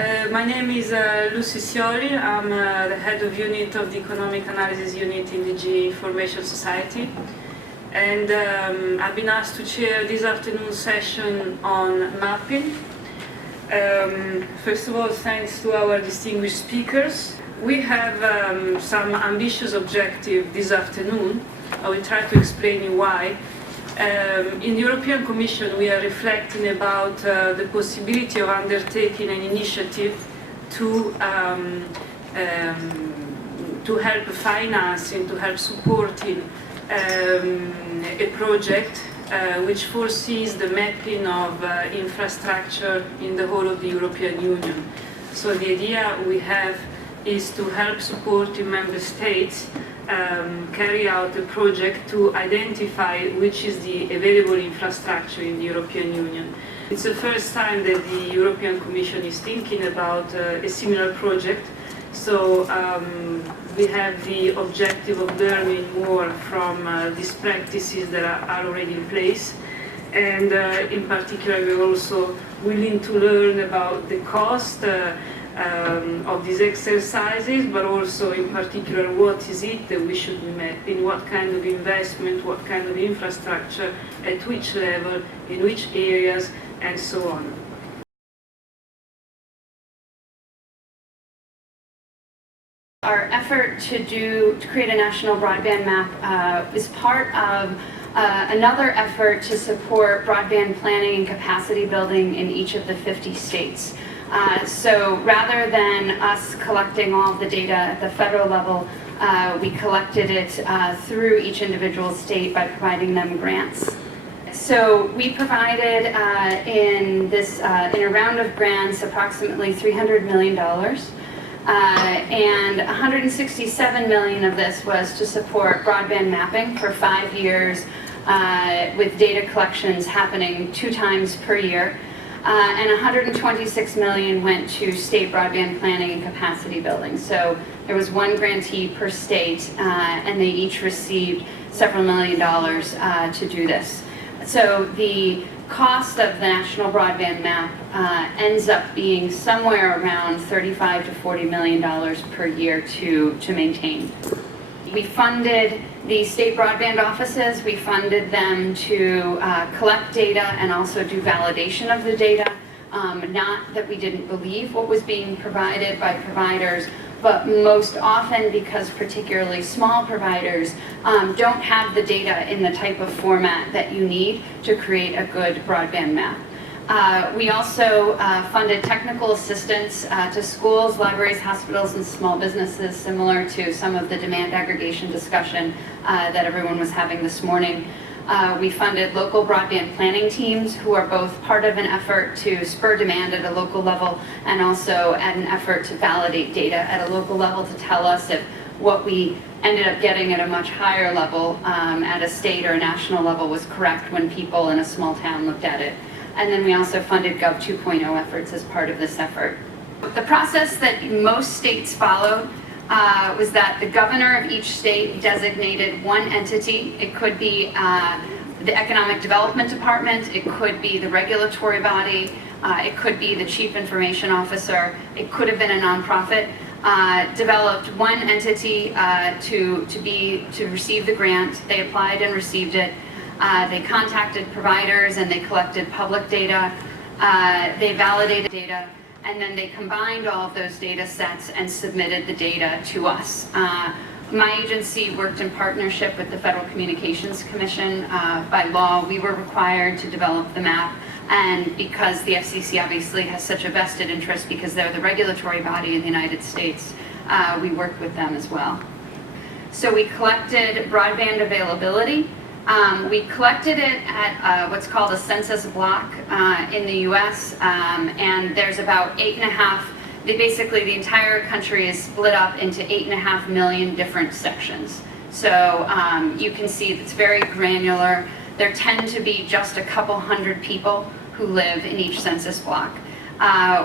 My name is Lucy Scioli. I'm the head of unit of the Economic Analysis Unit in the GE Formation Society. And I've been asked to chair this afternoon's session on mapping. First of all, thanks to our distinguished speakers. We have some ambitious objective this afternoon. I will try to explain you why. In the European Commission, we are reflecting about the possibility of undertaking an initiative to help financing, to help supporting a project which foresees the mapping of infrastructure in the whole of the European Union. So the idea we have is to help supporting member states carry out a project to identify which is the available infrastructure in the European Union. It's the first time that the European Commission is thinking about a similar project, so we have the objective of learning more from these practices that are already in place, and in particular we're also willing to learn about the cost of these exercises, but also in particular what is it that we should be mapping, what kind of investment, what kind of infrastructure, at which level, in which areas, and so on. Our effort to create a national broadband map is part of another effort to support broadband planning and capacity building in each of the 50 states. So rather than us collecting all of the data at the federal level, we collected it through each individual state by providing them grants. So we provided in a round of grants approximately $300 million, and $167 million of this was to support broadband mapping for 5 years with data collections happening 2 times per year. And $126 million went to state broadband planning and capacity building. So there was 1 grantee per state, and they each received several $million to do this. So the cost of the national broadband map ends up being somewhere around $35 to $40 million per year to maintain. We funded the state broadband offices. We funded them to collect data and also do validation of the data. Not that we didn't believe what was being provided by providers, but most often because particularly small providers don't have the data in the type of format that you need to create a good broadband map. We also funded technical assistance to schools, libraries, hospitals, and small businesses, similar to some of the demand aggregation discussion that everyone was having this morning. We funded local broadband planning teams who are both part of an effort to spur demand at a local level and also at an effort to validate data at a local level to tell us if what we ended up getting at a much higher level at a state or a national level was correct when people in a small town looked at it. And then we also funded Gov 2.0 efforts as part of this effort. The process that most states followed was that the governor of each state designated one entity. It could be the Economic Development Department, it could be the regulatory body, it could be the Chief Information Officer, it could have been a nonprofit, developed one entity to receive the grant. They applied and received it. They contacted providers and they collected public data, they validated data, and then they combined all of those data sets and submitted the data to us. My agency worked in partnership with the Federal Communications Commission. By law, we were required to develop the map, and because the FCC obviously has such a vested interest because they're the regulatory body in the United States, we worked with them as well. So we collected broadband availability. We collected it at what's called a census block in the US, and there's about basically the entire country is split up into 8.5 million different sections. So you can see it's very granular. There tend to be just a couple hundred people who live in each census block.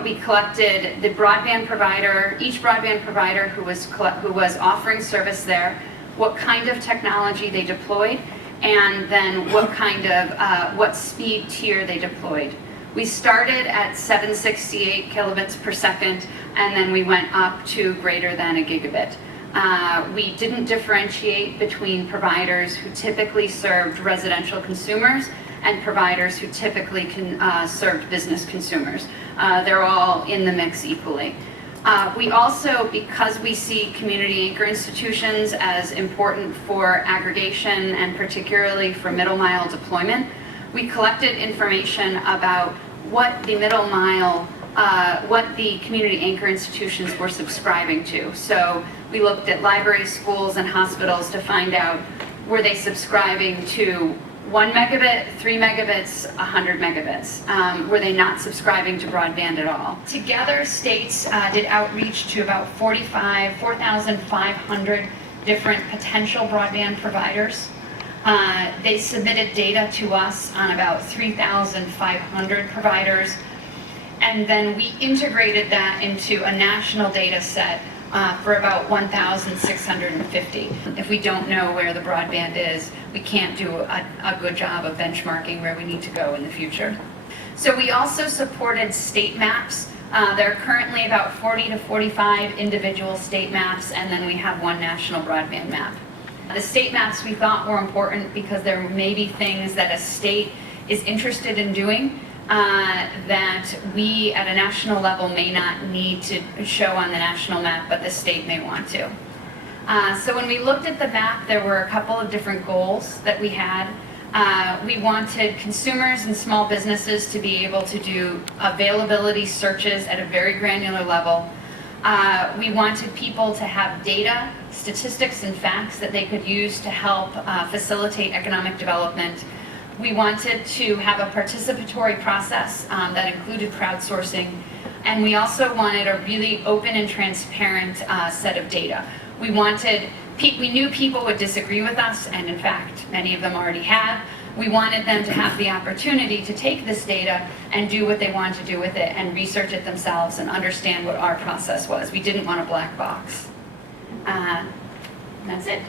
We collected the broadband provider, each broadband provider who was offering service there, what kind of technology they deployed, and then what kind of what speed tier they deployed. We started at 768 kilobits per second, and then we went up to greater than a gigabit. We didn't differentiate between providers who typically served residential consumers and providers who typically served business consumers. They're all in the mix equally. We also, because we see community anchor institutions as important for aggregation and particularly for middle mile deployment, we collected information about what the middle mile, what the community anchor institutions were subscribing to. So we looked at libraries, schools, and hospitals to find out, were they subscribing to 1 megabit, 3 megabits, 100 megabits? Were they not subscribing to broadband at all? Together, states did outreach to about 4,500 different potential broadband providers. They submitted data to us on about 3,500 providers, and then we integrated that into a national data set for about 1,650. If we don't know where the broadband is, we can't do a good job of benchmarking where we need to go in the future. So we also supported state maps. There are currently about 40 to 45 individual state maps, and then we have one national broadband map. The state maps we thought were important because there may be things that a state is interested in doing that we at a national level may not need to show on the national map, but the state may want to. So when we looked at the map, there were a couple of different goals that we had. We wanted consumers and small businesses to be able to do availability searches at a very granular level. We wanted people to have data, statistics, and facts that they could use to help facilitate economic development. We wanted to have a participatory process that included crowdsourcing, and we also wanted a really open and transparent set of data. We knew people would disagree with us, and in fact, many of them already have. We wanted them to have the opportunity to take this data and do what they wanted to do with it and research it themselves and understand what our process was. We didn't want a black box. That's it.